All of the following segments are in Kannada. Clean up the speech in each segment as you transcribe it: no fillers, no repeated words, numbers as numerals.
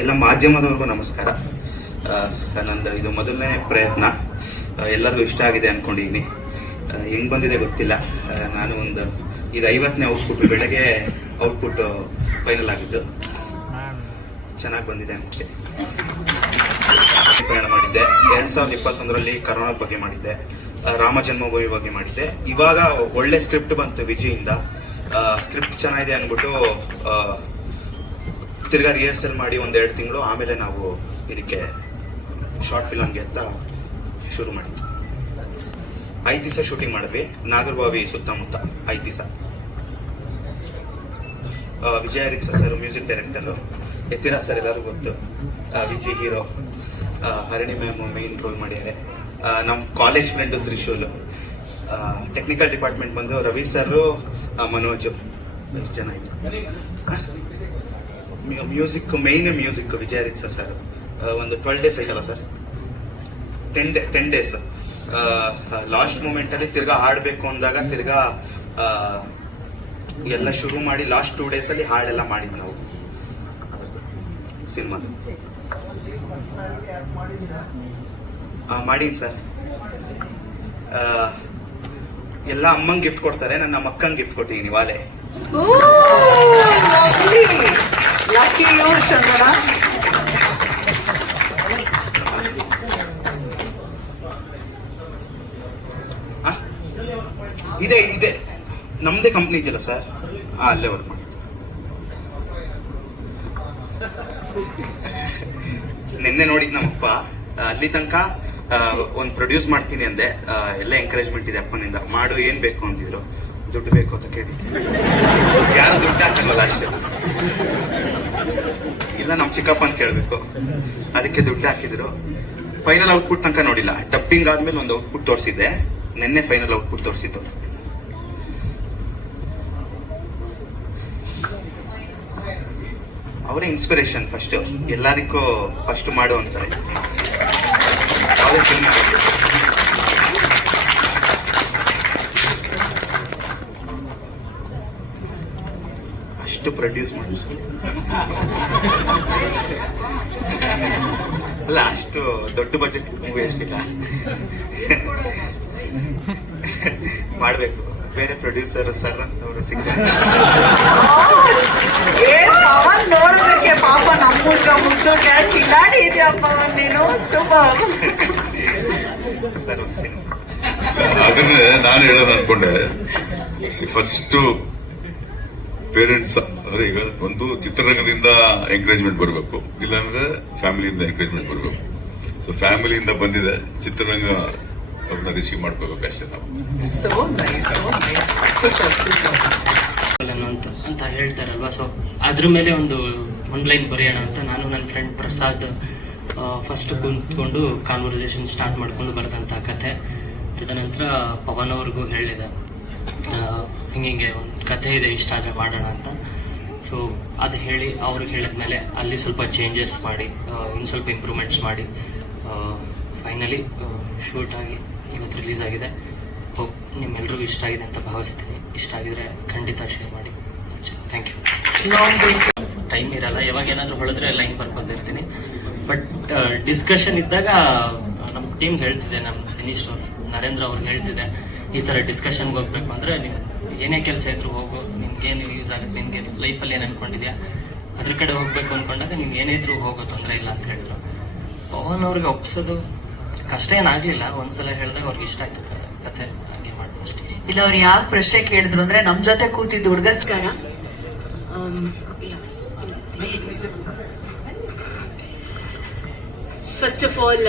ಎಲ್ಲ ಮಾಧ್ಯಮದವ್ರಿಗೂ ನಮಸ್ಕಾರ. ನಂದು ಇದು ಮೊದಲನೇ ಪ್ರಯತ್ನ. ಎಲ್ಲರಿಗೂ ಇಷ್ಟ ಆಗಿದೆ ಅಂದ್ಕೊಂಡಿದ್ದೀನಿ. ಹೆಂಗೆ ಬಂದಿದೆ ಗೊತ್ತಿಲ್ಲ. ನಾನು ಇದು 50ನೇ ಔಟ್ಪುಟ್. ಬೆಳಗ್ಗೆ ಔಟ್ಪುಟ್ ಫೈನಲ್ ಆಗಿದ್ದು. ಚೆನ್ನಾಗಿ ಬಂದಿದೆ ಅಷ್ಟೇ. ಪ್ರಯಾಣ ಮಾಡಿದ್ದೆ 2021ರಲ್ಲಿ ಕರೋನಾದ ಬಗ್ಗೆ ಮಾಡಿದ್ದೆ, ರಾಮ ಜನ್ಮಭೂಮಿ ಬಗ್ಗೆ ಮಾಡಿದ್ದೆ. ಇವಾಗ ಒಳ್ಳೆ ಸ್ಕ್ರಿಪ್ಟ್ ಬಂತು ವಿಜಯಿಂದ. ಸ್ಕ್ರಿಪ್ಟ್ ಚೆನ್ನಾಗಿದೆ ಅಂದ್ಬಿಟ್ಟು ತಿರ್ಗಾ ರಿಹರ್ಸಲ್ ಮಾಡಿ 1-2 ತಿಂಗಳು ಆಮೇಲೆ ನಾವು ಇದಕ್ಕೆ ಶಾರ್ಟ್ ಫಿಲಮ್ಗೆ ಅಂತ ಶುರು ಮಾಡಿದ್ವಿ. 5 ದಿವಸ ಶೂಟಿಂಗ್ ಮಾಡಿದ್ವಿ. ನಾಗರಬಾವಿ ಸುತ್ತಮುತ್ತ 5 ದಿವಸ. Vijaya Richa sir music director, Yathiraj sir ಎಲ್ಲರಿಗೂ ಗೊತ್ತು, Vijay hero, Harini ma'am main role ಮಾಡಿದ್ದಾರೆ. ನಮ್ಮ college friend Trishul. Technical department ಬಂದು ರವಿ ಸರ್, ಮನೋಜ್, ಎಷ್ಟು ಜನ ಇದ್ರು. Music main music Vijaya Richa sir. ಒಂದು 12 ಡೇಸ್ ಐತಲ್ಲ ಸರ್, 10 ಡೇಸ್. ಲಾಸ್ಟ್ ಮೂಮೆಂಟಲ್ಲಿ ತಿರ್ಗಾ ಹಾಡಬೇಕು ಅಂದಾಗ ತಿರ್ಗಾ ಎಲ್ಲ ಶುರು ಮಾಡಿ ಲಾಸ್ಟ್ 2 ಡೇಸಲ್ಲಿ ಹಾಡೆಲ್ಲ ಮಾಡಿದ್ದು ನಾವು ಅದರದ್ದು ಸಿನಿಮಾದ. ಮಾಡೀನಿ ಸರ್. ಎಲ್ಲ ಅಮ್ಮಂಗೆ ಗಿಫ್ಟ್ ಕೊಡ್ತಾರೆ, ನಾನು ನಮ್ಮ ಅಕ್ಕಂಗೆ ಗಿಫ್ಟ್ ಕೊಟ್ಟಿದ್ದೀನಿ ವಾಲೆ. ಇದೆ ನಮ್ದೇ ಕಂಪ್ನಿ ಇದೆಯಲ್ಲ ಸರ್, ಅಲ್ಲೇ ವರ್ಕ್ ಮಾಡಿ. ನಿನ್ನೆ ನೋಡಿದ್ ನಮ್ಮಪ್ಪ. ಅಲ್ಲಿ ತನಕ ಒಂದು ಪ್ರೊಡ್ಯೂಸ್ ಮಾಡ್ತೀನಿ ಅಂದೆ. ಎಲ್ಲ ಎಂಕರೇಜ್ಮೆಂಟ್ ಇದೆ ಅಪ್ಪನಿಂದ. ಮಾಡು, ಏನ್ ಬೇಕು ಅಂತಿದ್ರು. ದುಡ್ಡು ಬೇಕು ಅಂತ ಕೇಳಿದ್ದೆ. ಯಾರು ದುಡ್ಡು ಹಾಕಲ್ವಲ್ಲ ಅಷ್ಟೇ. ಇಲ್ಲ ನಮ್ಮ ಚಿಕ್ಕಪ್ಪ ಅಂತ ಕೇಳಬೇಕು, ಅದಕ್ಕೆ ದುಡ್ಡು ಹಾಕಿದ್ರು. ಫೈನಲ್ ಔಟ್ಪುಟ್ ತನಕ ನೋಡಿಲ್ಲ. ಡಬ್ಬಿಂಗ್ ಆದ್ಮೇಲೆ ಒಂದು ಔಟ್ಪುಟ್ ತೋರಿಸಿದ್ದೆ. ನಿನ್ನೆ ಫೈನಲ್ ಔಟ್ಪುಟ್ ತೋರಿಸಿದ್ದು. ಅವರೇ ಇನ್ಸ್ಪಿರೇಷನ್ ಫಸ್ಟ್. ಎಲ್ಲದಕ್ಕೂ ಫಸ್ಟ್ ಮಾಡು ಅಂತಾರೆ. ಯಾವುದೇ ಸಿನಿಮಾ ಅಷ್ಟು ಪ್ರೊಡ್ಯೂಸ್ ಮಾಡಿ ಅಲ್ಲ, ಅಷ್ಟು ದೊಡ್ಡ ಬಜೆಟ್ ಮೂವಿ ಅಷ್ಟಿಲ್ಲ. ಮಾಡಬೇಕು. ಬೇರೆ ಪ್ರೊಡ್ಯೂಸರ್ ಸರ್ ಅಂತವರು ಸಿಗ್ತಾರೆ. ನೋಡೋದಕ್ಕೆ ಪಾಪ ನಮ್ಮ ಮುದ್ದು ಕಿಲಾಡಿ ಇದೆಯಪ್ಪ ನೀನು. ಸೂಪರ್ ಸರ್ ಒಂದು ಸಿನಿಮಾ. ಅದನ್ನೇ ನಾನು ಹೇಳೋದು ಅನ್ಕೊಂಡೆ. ಫಸ್ಟ್ ಪೇರೆಂಟ್ಸ್ ಅಂದ್ರೆ ಈಗ ಒಂದು ಚಿತ್ರರಂಗದಿಂದ ಎಂಕರೇಜ್ಮೆಂಟ್ ಬರಬೇಕು, ಇಲ್ಲಾಂದ್ರೆ ಫ್ಯಾಮಿಲಿಯಿಂದ ಎಂಕರೇಜ್ಮೆಂಟ್ ಬರಬೇಕು. ಸೊ ಫ್ಯಾಮಿಲಿಯಿಂದ ಬಂದಿದೆ, ಚಿತ್ರರಂಗ ಅವ್ರನ್ನ ರಿಸೀವ್ ಮಾಡ್ಕೋಬೇಕಷ್ಟೇ ನಾವು. ಅಂತ ಹೇಳ್ತಾರಲ್ವಾ, ಸೊ ಅದ್ರ ಮೇಲೆ ಒಂದು ಲೈನ್ ಬರೆಯೋಣ ಅಂತ ನಾನು ನನ್ನ ಫ್ರೆಂಡ್ ಪ್ರಸಾದ್ ಫಸ್ಟ್ ಕುಂತ್ಕೊಂಡು ಕಾನ್ವರ್ಸೇಷನ್ ಸ್ಟಾರ್ಟ್ ಮಾಡ್ಕೊಂಡು ಬರೆದಂಥ ಕಥೆ. ತದನಂತರ ಪವನ್ ಅವ್ರಿಗೂ ಹೇಳಿದೆ, ಹಿಂಗೆ ಒಂದು ಕಥೆ ಇದೆ, ಇಷ್ಟ ಆದರೆ ಮಾಡೋಣ ಅಂತ. ಸೊ ಅದು ಹೇಳಿ ಅವ್ರಿಗೆ ಹೇಳಿದ್ಮೇಲೆ ಅಲ್ಲಿ ಸ್ವಲ್ಪ ಚೇಂಜಸ್ ಮಾಡಿ, ಇನ್ನು ಸ್ವಲ್ಪ ಇಂಪ್ರೂವ್ಮೆಂಟ್ಸ್ ಮಾಡಿ ಫೈನಲಿ ಶೂಟ್ ಆಗಿ ಇವತ್ತು ರಿಲೀಸ್ ಆಗಿದೆ. ಹೋಪ್ ನಿಮ್ಮೆಲ್ರಿಗೂ ಇಷ್ಟ ಆಗಿದೆ ಅಂತ ಭಾವಿಸ್ತೀನಿ. ಇಷ್ಟ ಆಗಿದ್ರೆ ಖಂಡಿತ ಶೇರ್ ಮಾಡಿ. Thank you. ಟೈಮ್ ಇರಲ್ಲ, ಯಾವಾಗ ಏನಾದರೂ ಹೊಳೆದ್ರೆ ಲೈನ್ ಬರ್ಕೋತಿರ್ತೀನಿ. ಬಟ್ ಡಿಸ್ಕಷನ್ ಇದ್ದಾಗ ನಮ್ಮ ಟೀಮ್ಗೆ ಹೇಳ್ತಿದೆ, ನಮ್ಮ ಸಿನಿಸ್ಟ್ ಅವ್ರು ನರೇಂದ್ರ ಅವ್ರಿಗೆ ಹೇಳ್ತಿದೆ, ಈ ಥರ ಡಿಸ್ಕಷನ್ಗೆ ಹೋಗ್ಬೇಕು ಅಂದರೆ ನೀವು ಏನೇ ಕೆಲಸ ಇದ್ರೂ ಹೋಗು, ನಿಮ್ಗೇನು ಯೂಸ್ ಆಗುತ್ತೆ, ನಿಮಗೆ ಲೈಫಲ್ಲಿ ಏನು ಅಂದ್ಕೊಂಡಿದ್ಯಾ ಅದ್ರ ಕಡೆ ಹೋಗಬೇಕು ಅಂದ್ಕೊಂಡಾಗ ನಿಮ್ಗೆ ಏನೇ ಇದ್ರೂ ಹೋಗೋ ತೊಂದರೆ ಇಲ್ಲ ಅಂತ ಹೇಳಿದ್ರು. ಪವನ್ ಅವ್ರಿಗೆ ಒಪ್ಸೋದು ಕಷ್ಟ ಏನಾಗಲಿಲ್ಲ. ಒಂದ್ಸಲ ಹೇಳಿದಾಗ ಅವ್ರಿಗೆ ಇಷ್ಟ ಆಯ್ತು ಕಥೆ, ಹಾಗೆ ಮಾಡ್ಬೋದು ಅಷ್ಟೇ. ಇಲ್ಲ, ಅವ್ರು ಯಾಕೆ ಪ್ರಶ್ನೆ ಕೇಳಿದ್ರು ಅಂದ್ರೆ ನಮ್ಮ ಜೊತೆ ಕೂತಿದ್ದು ಹುಡುಗಸ್ಕಾರ. First of all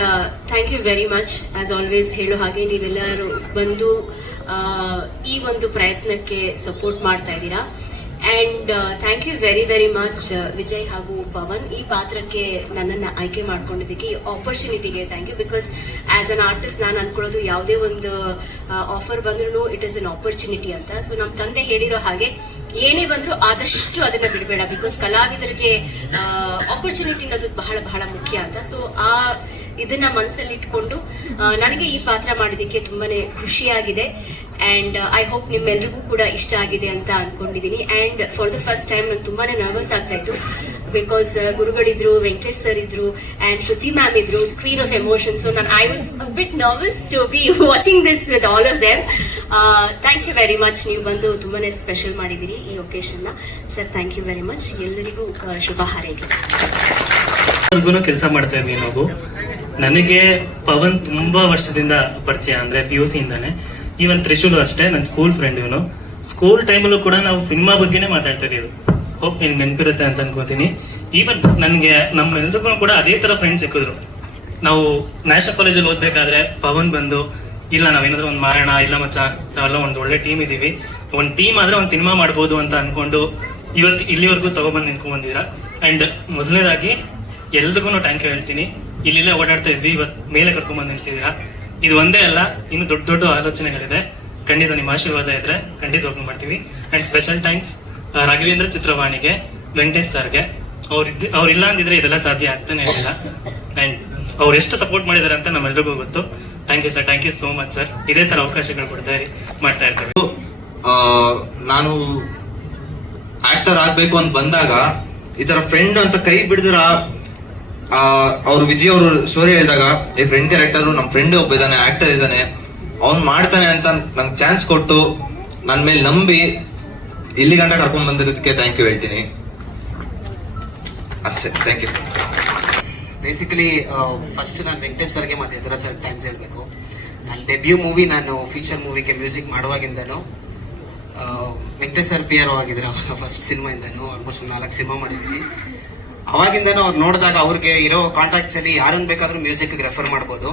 thank you very much. As always ಹೇಳೋ ಹಾಗೆ ನೀವೆಲ್ಲರೂ ಬಂದು ಈ ಒಂದು ಪ್ರಯತ್ನಕ್ಕೆ ಸಪೋರ್ಟ್ ಮಾಡ್ತಾ ಇದ್ದೀರಾ. And thank you very very much Vijay ಹಾಗೂ ಪವನ್, ಈ ಪಾತ್ರಕ್ಕೆ ನನ್ನನ್ನು ಆಯ್ಕೆ ಮಾಡ್ಕೊಂಡಿದ್ದಕ್ಕೆ, ಈ ಆಪರ್ಚುನಿಟಿಗೆ thank you. Because as an artist ನಾನು ಅನ್ಕೊಳ್ಳೋದು ಯಾವುದೇ ಒಂದು ಆಫರ್ ಬಂದ್ರೂ ಇಟ್ ಈಸ್ ಅನ್ ಆಪರ್ಚುನಿಟಿ ಅಂತ. ಸೊ ನಮ್ಮ ತಂದೆ ಹೇಳಿರೋ ಹಾಗೆ ಏನೇ ಬಂದರೂ ಆದಷ್ಟು ಅದನ್ನು ಬಿಡಬೇಡ, ಬಿಕಾಸ್ ಕಲಾವಿದರಿಗೆ ಆಪರ್ಚುನಿಟಿ ಅನ್ನೋದು ಬಹಳ ಬಹಳ ಮುಖ್ಯ ಅಂತ. ಸೊ ಇದನ್ನ ಮನಸ್ಸಲ್ಲಿ ಇಟ್ಕೊಂಡು ನನಗೆ ಈ ಪಾತ್ರ ಮಾಡಿದ್ದಕ್ಕೆ ತುಂಬಾನೇ ಖುಷಿಯಾಗಿದೆ. ಆ್ಯಂಡ್ ಐ ಹೋಪ್ ನಿಮ್ಮೆಲ್ರಿಗೂ ಕೂಡ ಇಷ್ಟ ಆಗಿದೆ ಅಂತ ಅನ್ಕೊಂಡಿದ್ದೀನಿ. And for the first time ನಾನು ತುಂಬಾನೇ ನರ್ವಸ್ ಆಗ್ತಾ ಇತ್ತು. ಬಿಕಾಸ್ ಗುರುಗಳಿದ್ರು, ವೆಂಕಟೇಶ್ ಸರ್ ಇದ್ರು ಆ್ಯಂಡ್ ಶ್ರುತಿ ಮ್ಯಾಮ್ ಇದ್ರು, ಕ್ವೀನ್ ಆಫ್ ಎಮೋಷನ್ಸ್. ಸೊ ನಾನು I was a bit nervous to be watching this with all of them. Thank you very much. ನೀವು ಬಂದು ತುಂಬಾ ಸ್ಪೆಷಲ್ ಮಾಡಿದ್ದೀರಿ ಈ ಒಕೇಶನ್ನ. Sir thank you very much. ಎಲ್ಲರಿಗೂ ಶುಭ ಹಾರೈಕೆ. ಕೆಲಸ ಮಾಡ್ತಾ ಇದ್ವಿ ನಾವು. ನನಗೆ ಪವನ್ ತುಂಬಾ ವರ್ಷದಿಂದ ಪರಿಚಯ, ಅಂದ್ರೆ PUC ಇಂದಾನೆ. ಈವನ್ ತ್ರಿಶೂಲು ಅಷ್ಟೇ, ನನ್ನ ಸ್ಕೂಲ್ ಫ್ರೆಂಡ್ ಇವನು. ಸ್ಕೂಲ್ ಟೈಮಲ್ಲೂ ಕೂಡ ನಾವು ಸಿನಿಮಾ ಬಗ್ಗೆನೇ ಮಾತಾಡ್ತಾ ಇದ್ದೀವಿ. ಹೋಪ್ ನಿನ್ಗೆ ನೆನಪಿರುತ್ತೆ ಅಂತ ಅನ್ಕೋತೀನಿ. ಈವನ್ ನನಗೆ ನಮ್ಮೆಲ್ರಿಗೂ ಕೂಡ ಅದೇ ತರ ಫ್ರೆಂಡ್ಸ್ ಸಿಕ್ಕಿದ್ರು. ನಾವು ನ್ಯಾಷನಲ್ ಕಾಲೇಜಲ್ಲಿ ಓದ್ಬೇಕಾದ್ರೆ ಪವನ್ ಬಂದು, ಇಲ್ಲ ನಾವೇನಾದ್ರೂ ಒಂದು ಮಾಡೋಣ, ಇಲ್ಲ ಮಚ್ಚ ನಾವೆಲ್ಲ ಒಂದು ಒಳ್ಳೆ ಟೀಮ್ ಇದೀವಿ, ಒಂದು ಟೀಮ್ ಆದ್ರೆ ಒಂದು ಸಿನಿಮಾ ಮಾಡ್ಬೋದು ಅಂತ ಅನ್ಕೊಂಡು ಇವತ್ತು ಇಲ್ಲಿವರೆಗೂ ತಗೊಬಂದು ನಿಂತ್ಕೊಂಡ್ಬಂದಿರ. ಅಂಡ್ ಮೊದಲನೇದಾಗಿ ಎಲ್ರಿಗೂ ಥ್ಯಾಂಕ್ ಯು ಹೇಳ್ತೀನಿ. ಇಲ್ಲಿಲ್ಲೇ ಓಡಾಡ್ತಾ ಇದ್ವಿ, ಇವತ್ತು ಮೇಲೆ ಕರ್ಕೊಂಡ್ಬಂದು ನಿಲ್ಸಿದ್ದೀರಾ. ಇದು ಒಂದೇ ಅಲ್ಲ, ಇನ್ನು ದೊಡ್ಡ ದೊಡ್ಡ ಆಲೋಚನೆಗಳಿದೆ. ಖಂಡಿತ ನಿಮ್ಮ ಆಶೀರ್ವಾದ ಇದ್ರೆ ಖಂಡಿತ ಹೋಗಿ ಮಾಡ್ತೀವಿ. ಅಂಡ್ ಸ್ಪೆಷಲ್ ಥ್ಯಾಂಕ್ಸ್ ರಾಘವೇಂದ್ರ ಚಿತ್ರವಾಣಿಗೆ, ವೆಂಕಟೇಶ್ ಸರ್ಗೆ. ಅವ್ರಿಲ್ಲ ಅಂದಿದ್ರೆ ಇದೆಲ್ಲ ಸಾಧ್ಯ ಆಗ್ತಾನೆ ಇರಲಿಲ್ಲ. ಅಂಡ್ ಅವ್ರು ಎಷ್ಟು ಸಪೋರ್ಟ್ ಮಾಡಿದ್ದಾರೆ ಅಂತ ನಮ್ಮೆಲ್ರಿಗೂ ಗೊತ್ತು. Thank you sir, thank you so much sir. ಇದೇ ತರ ಅವಕಾಶಗಳು ಮಾಡ್ತಾ ಇರ್ತೇವೆ. ನಾನು ಆಕ್ಟರ್ ಆಗ್ಬೇಕು ಅಂತ ಬಂದಾಗ ಈ ತರ ಫ್ರೆಂಡ್ ಅಂತ ಕೈ ಬಿಡಿದ್ರ, ಅವ್ರು ವಿಜಯ್ ಅವರು ಸ್ಟೋರಿ ಹೇಳಿದಾಗ, ಈ ಫ್ರೆಂಡ್ ಕ್ಯಾರೆಕ್ಟರ್ ನಮ್ಮ ಫ್ರೆಂಡ್ ಒಬ್ಬ ಇದ್ದಾನೆ, ಆಕ್ಟರ್ ಇದ್ದಾನೆ, ಅವ್ನು ಮಾಡ್ತಾನೆ ಅಂತ ನಂಗೆ ಚಾನ್ಸ್ ಕೊಟ್ಟು ನನ್ನ ಮೇಲೆ ನಂಬಿ ಇಲ್ಲಿ ಗಂಟ ಕರ್ಕೊಂಡ್ ಬಂದಿರೋದಕ್ಕೆ ಥ್ಯಾಂಕ್ ಯು ಹೇಳ್ತೀನಿ ಅಷ್ಟೇ. Thank you. ಬೇಸಿಕಲಿ ಫಸ್ಟ್ ನಾನು ವೆಂಕಟೇಶ್ ಸರ್ಗೆ ಮತ್ತೆ ಎದುರ ಸರ್ ಥ್ಯಾಂಕ್ಸ್ ಹೇಳಬೇಕು. ನನ್ನ ಡೆಬ್ಯೂ ಮೂವಿ, ನಾನು ಫೀಚರ್ ಮೂವಿಗೆ ಮ್ಯೂಸಿಕ್ ಮಾಡುವಾಗಿಂದನು ವೆಂಕಟೇಶ್ ಸರ್ PR ಆಗಿದ್ರೆ ಅವಾಗ ಫಸ್ಟ್ ಸಿನಿಮಾಯಿಂದನು ಆಲ್ಮೋಸ್ಟ್ 4 ಸಿನಿಮಾ ಮಾಡಿದ್ದೀನಿ. ಅವಾಗಿಂದನೂ ಅವ್ರು ನೋಡಿದಾಗ ಅವ್ರಿಗೆ ಇರೋ ಕಾಂಟ್ಯಾಕ್ಟ್ಸ್ ಅಲ್ಲಿ ಯಾರನ್ನ ಬೇಕಾದ್ರೂ ಮ್ಯೂಸಿಕ್ಗೆ ರೆಫರ್ ಮಾಡ್ಬೋದು.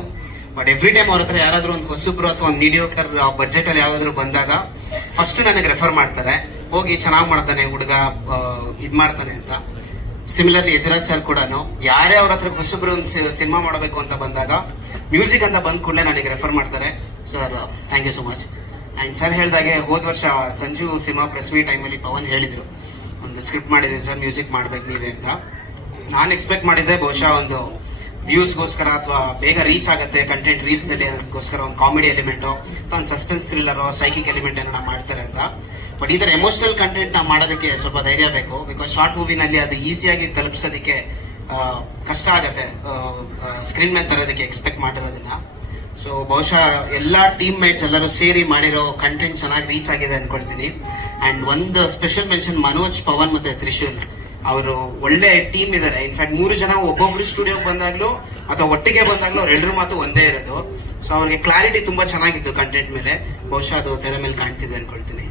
ಬಟ್ ಎವ್ರಿ ಟೈಮ್ ಅವ್ರ ಹತ್ರ ಯಾರಾದ್ರೂ ಒಂದು ಹೊಸಬ್ರು ಅಥವಾ ಒಂದು ಮೀಡಿಯೋಕರ್ ಬಜೆಟ್ ಅಲ್ಲಿ ಯಾವ್ದಾದ್ರು ಬಂದಾಗ ಫಸ್ಟ್ ನನಗೆ ರೆಫರ್ ಮಾಡ್ತಾರೆ, ಹೋಗಿ ಚೆನ್ನಾಗಿ ಮಾಡ್ತಾನೆ ಹುಡುಗ, ಇದ್ ಮಾಡ್ತಾನೆ ಅಂತ. ಸಿಮಿಲರ್ಲಿ ಯತಿರಾಜ್ ಸರ್ ಕೂಡ ಯಾರೇ ಅವ್ರ ಹತ್ರ ಹೊಸಬ್ರು ಒಂದು ಸಿನಿಮಾ ಮಾಡಬೇಕು ಅಂತ ಬಂದಾಗ ಮ್ಯೂಸಿಕ್ ಅಂತ ಬಂದ ಕೂಡಲೇ ನನಗೆ ರೆಫರ್ ಮಾಡ್ತಾರೆ. Sir thank you so much. And sir ಹೇಳ್ದಾಗೆ ಹೋದ ವರ್ಷ ಸಂಜು ಸಿನಿಮಾ ಪ್ರೆಸ್ ಮೀಟ್ ಟೈಮಲ್ಲಿ ಪವನ್ ಹೇಳಿದ್ರು, ಒಂದು ಸ್ಕ್ರಿಪ್ಟ್ ಮಾಡಿದ್ವಿ ಸರ್, ಮ್ಯೂಸಿಕ್ ಮಾಡ್ಬೇಕು ನೀವೇ ಅಂತ. ನಾನು ಎಕ್ಸ್ಪೆಕ್ಟ್ ಮಾಡಿದ್ದೆ ಬಹುಶಃ ಒಂದು ವ್ಯೂಸ್ಗೋಸ್ಕರ ಅಥವಾ ಬೇಗ ರೀಚ್ ಆಗುತ್ತೆ ಕಂಟೆಂಟ್ ರೀಲ್ಸ್ ಅಲ್ಲಿ ಅದಕ್ಕೋಸ್ಕರ ಒಂದು ಕಾಮಿಡಿ ಎಲಿಮೆಂಟು ಅಥವಾ ಒಂದು ಸಸ್ಪೆನ್ಸ್ ಥ್ರಿಲ್ಲರ್ ಸೈಕಿಕ್ ಎಲಿಮೆಂಟ್ ಏನೋ ಮಾಡ್ತಾರೆ ಅಂತ. ಬಟ್ ಈ ಥರ ಎಮೋಷನಲ್ ಕಂಟೆಂಟ್ ನ ಮಾಡೋದಕ್ಕೆ ಸ್ವಲ್ಪ ಧೈರ್ಯ ಬೇಕು. ಬಿಕಾಸ್ ಶಾರ್ಟ್ ಮೂವಿನಲ್ಲಿ ಅದು ಈಸಿಯಾಗಿ ತಲುಪಿಸೋದಕ್ಕೆ ಕಷ್ಟ ಆಗುತ್ತೆ ಸ್ಕ್ರೀನ್ ಮೇಲೆ ತರೋದಕ್ಕೆ ಎಕ್ಸ್ಪೆಕ್ಟ್ ಮಾಡಿರೋದನ್ನ. ಸೊ ಬಹುಶಃ ಎಲ್ಲ ಟೀಮ್ ಮೇಟ್ಸ್ ಎಲ್ಲರೂ ಸೇರಿ ಮಾಡಿರೋ ಕಂಟೆಂಟ್ ಚೆನ್ನಾಗಿ ರೀಚ್ ಆಗಿದೆ ಅನ್ಕೊಳ್ತೀನಿ. ಅಂಡ್ ಒಂದು ಸ್ಪೆಷಲ್ ಮೆನ್ಷನ್ ಮನೋಜ್, ಪವನ್ ಮತ್ತೆ ತ್ರಿಶೂಲ್, ಅವರು ಒಳ್ಳೆ ಟೀಮ್ ಇದ್ದಾರೆ. ಇನ್ಫ್ಯಾಕ್ಟ್ 3 ಜನ ಒಬ್ಬೊಬ್ರು ಸ್ಟುಡಿಯೋಗೆ ಬಂದಾಗ್ಲೂ ಅಥವಾ ಒಟ್ಟಿಗೆ ಬಂದಾಗ್ಲೂ ಅವ್ರೆಲ್ಲರ ಮಾತು ಒಂದೇ ಇರೋದು. ಸೊ ಅವ್ರಿಗೆ ಕ್ಲಾರಿಟಿ ತುಂಬಾ ಚೆನ್ನಾಗಿತ್ತು ಕಂಟೆಂಟ್ ಮೇಲೆ. ಬಹುಶಃ ಅದು ತೆರೆ ಮೇಲೆ ಕಾಣ್ತಿದೆ ಅನ್ಕೊಳ್ತೀನಿ.